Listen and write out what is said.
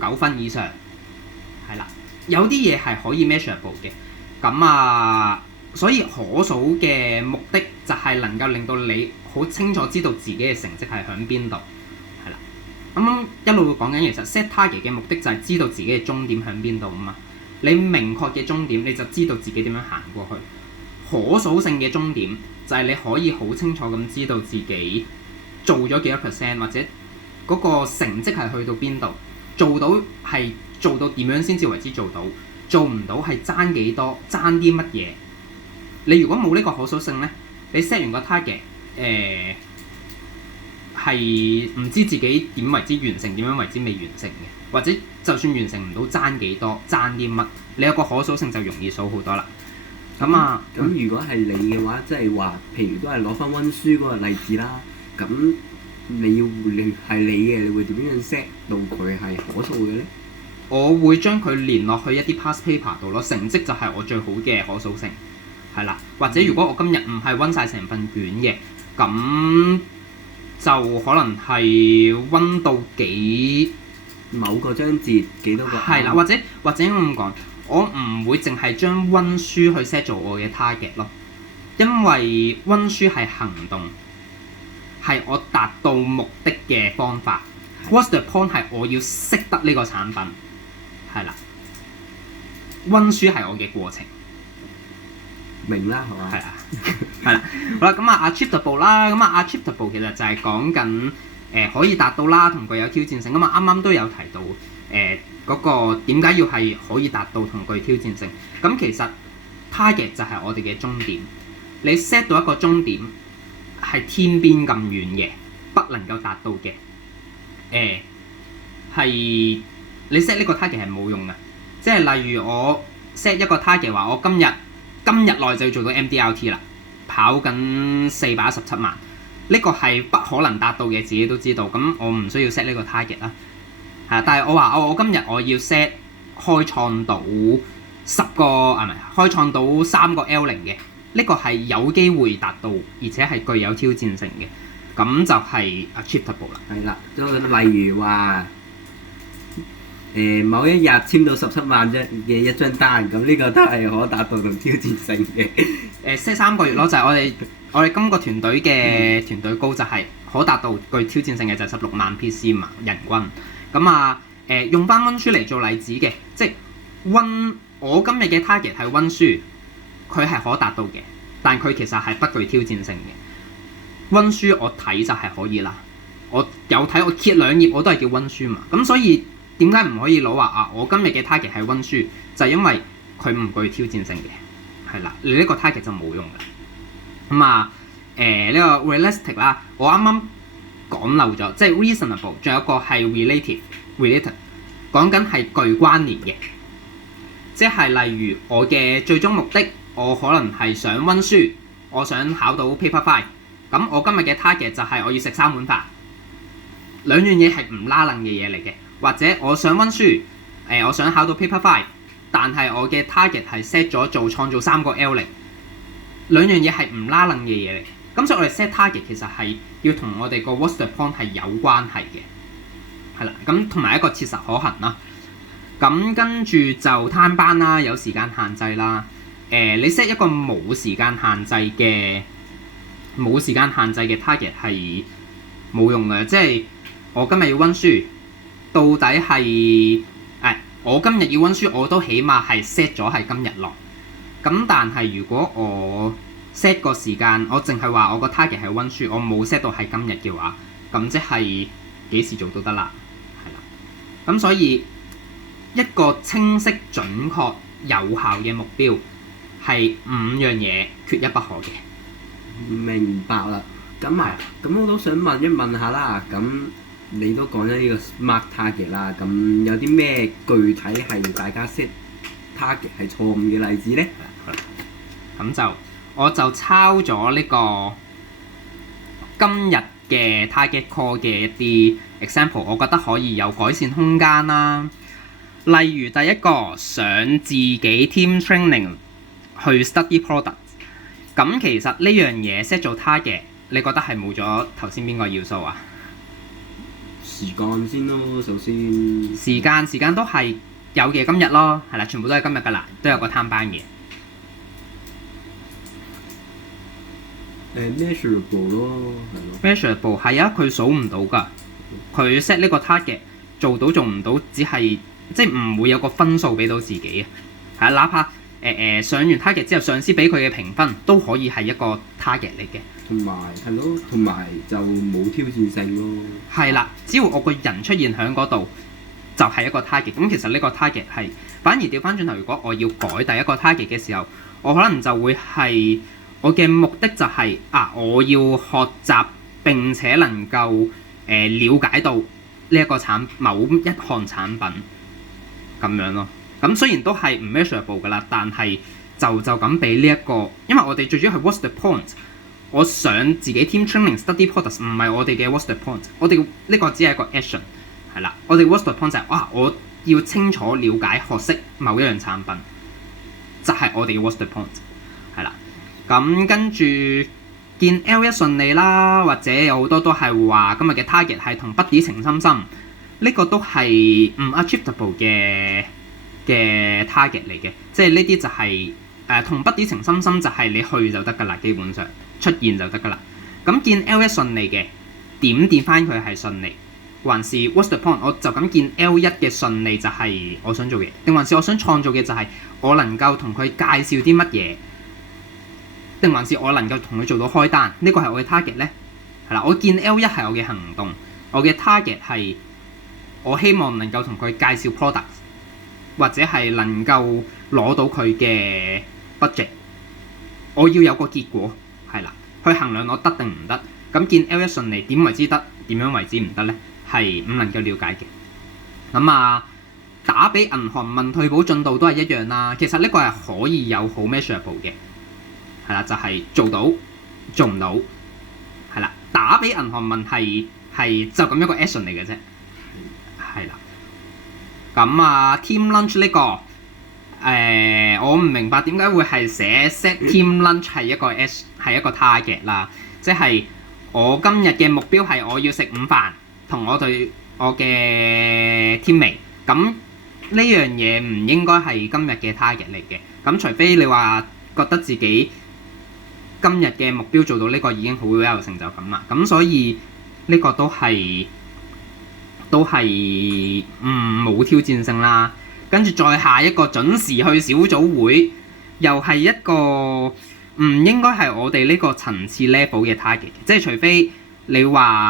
9分以上，係啦。有啲嘢係可以 measurable 嘅，咁所以可數嘅目的就係能夠令到你好清楚知道自己嘅成績係響邊度，係啦。咁一路講緊其實 set target 嘅目的就係知道自己嘅終點響邊度啊嘛。你明確嘅終點，你就知道自己點樣行過去。可數性嘅終點就係你可以好清楚咁知道自己做咗幾多 percent， 或者嗰個成績係去到邊度，做到係做到點樣先至為之做到，做唔到係爭幾多，爭啲乜嘢。你如果冇呢個可數性呢，你 set 完個 target，係唔知自己點為之完成，點樣為之未完成嘅，或者就算完成唔到，爭幾多，爭啲乜，你有個可數性就容易數好多啦。咁如果係你嘅話，即係話，譬如都係攞翻温書嗰個例子啦。咁你係你嘅，你會點樣 set 到佢係可數嘅咧？我會將佢連落去一啲 past paper 度咯。成績就係我最好嘅可數性，係啦。或者如果我今日唔係温晒成份卷嘅，咁就可能係温到某個章節幾多個？係啦，或者咁講。我唔會淨係將温書去 set 做我嘅 target 咯，因為温書係行動，係我達到目的嘅方法。What's the point 係我要識得呢個產品，係啦。温書係我嘅過程，明啦，係嘛？係啊，係啦。好啦，咁achievable 啦，咁achievable 其實就係講緊可以達到啦，同具有挑戰性。咁啱啱都有提到嗰個點解要係可以達到同具挑戰性？咁其實 target 就係我哋嘅終點。你 set 到一個終點係天邊咁遠嘅，不能夠達到嘅，係你 set 呢個 target 係冇用嘅。即係例如我 set 一個 target 話，我今日內就要做到 MDRT 啦，跑緊417萬，呢個係不可能達到嘅，自己都知道。咁我唔需要 set 呢個 target 啦。但係我話我今日我要 set 開創到開創到3個 L0嘅，呢個係有機會達到，而且係具有挑戰性嘅，咁就係 achievable 啦。係啦，就例如話某一日簽到17萬嘅一張單，咁呢個都係可達到同挑戰性嘅。set 3個月咯，就係我哋今個團隊嘅團隊高就係可達到具挑戰性嘅就係16萬 PC 嘛，人均。咁用翻温書嚟做例子嘅，即係我今日嘅 target 係温書，佢係可達到嘅，但佢其實係不具挑戰性嘅。温書我睇就係可以啦，我有睇我揭2頁我都係叫温書嘛。咁所以點解唔可以攞話我今日嘅 target 係温書，就係因為佢唔具挑戰性嘅，係啦，你呢個 target 就冇用嘅。呢個 realistic 啦，我啱啱講漏咗，即係 reasonable， 仲有一個係 related， 講緊係具關聯嘅，即係例如我嘅最終目的，我可能係想温書，我想考到 paper 5，咁我今日嘅 target 就係我要食3碗飯，兩樣嘢係唔拉楞嘅嘢嚟嘅。或者我想温書，我想考到 paper 5，但係我嘅 target 係 set 咗做創造3個 L0，兩樣嘢係唔拉楞嘅嘢嚟。咁所以我哋 set target 其實係要同我哋個 what's the point 係有關係嘅，係啦。咁同埋一個切實可行啦。咁跟住就攤班啦，有時間限制啦。你 set 一個冇時間限制嘅 target 係冇用嘅，即係我今日要温書，到底係我今日要温書，我都起碼係 set 咗係今日落。咁但係如果我 set 個時間，我淨係話我個 target 係温書，我冇 set 到係今日嘅話，咁即係幾時做都得啦，係啦。咁所以一個清晰、準確、有效嘅目標係5樣嘢缺一不可嘅。明白啦。咁我都想問一問下啦。咁你都講咗呢個 smart target 啦。咁有啲咩具體係大家 set target 係錯誤嘅例子呢？咁我就抄咗呢個今日嘅 target call 嘅一啲 example， 我覺得可以有改善空間啦。例如第一個上自己 team training 去 study product， 咁其實呢樣嘢 set 做 target， 你覺得係冇咗頭先邊個要素啊？時間先咯，首先。時間都係有嘅，今日咯，係啦，全部都係今日㗎啦，都有個攤班嘅。measurable 咯，係咯。measurable 係啊，佢數唔到㗎，佢 set 呢個 target 做到做唔到，只係即係唔會有個分數俾到自己啊。係啊，哪怕上完 target 之後，上司俾佢嘅評分都可以係一個 target 嚟嘅。同埋係咯，同埋就冇挑戰性咯。係啦，只要我個人出現喺嗰度，就係一個 target。咁其實呢個 target 係反而調翻轉頭，如果我要改第一個 target 嘅時候，我可能就會係我嘅目的就係我要學習並且能夠了解到呢一個某一項產品咁樣咯。咁雖然都係唔 measurable 㗎啦，但係就咁俾呢一個，因為我哋最主要係 what's the point。我想自己 team training study products 唔係我哋嘅 what's the point。我哋呢個只係一個 action 係啦。我哋 what's the point 就係我要清楚了解學識某一樣產品，就係我哋嘅 what's the point 係啦。咁跟住見 L1 順利啦，或者有好多都係話今日嘅 target 係同 buddy 情深深，呢個都係唔 achievable 嘅 target 嚟嘅，即係呢啲就係同 buddy 情深深就係你去就得㗎啦，基本上出現就得㗎啦。咁見 L1 順利嘅點跌翻佢係順利，還是 what's the point？ 我就咁見 L1 嘅順利就係我想做嘅，定還是我想創造嘅就係我能夠同佢介紹啲乜嘢？定還是我能夠同佢做到開單？呢個係我嘅 target 呢？係啦，我見 L1 係我嘅行動，我嘅 target 係我希望能夠同佢介紹 product， 或者係能夠攞到佢嘅 budget。我要有個結果係啦，去衡量我得定唔得。咁見 L1 順利點為之得？點樣為之唔得呢？係唔能夠了解嘅。咁打俾銀行問退保進度都係一樣啦。其實呢個係可以有好 measurable 嘅。係啦，就係做到做唔到，係啦。打俾銀行問係就咁一個 action 嚟嘅啫，係啦。咁team lunch 呢個我唔明白點解會係寫 set team lunch 係一個 target 啦，即係我今日嘅目標係我要食午飯同我嘅 teammate， 咁呢樣嘢唔應該係今日嘅 target 嚟嘅。咁除非你話覺得自己今日嘅目標做到呢個已經好有成就感啦，咁所以呢個都係冇挑戰性啦。跟住再下一個準時去小組會，又係一個唔應該係我哋呢個層次 level 嘅 target，即係除非你話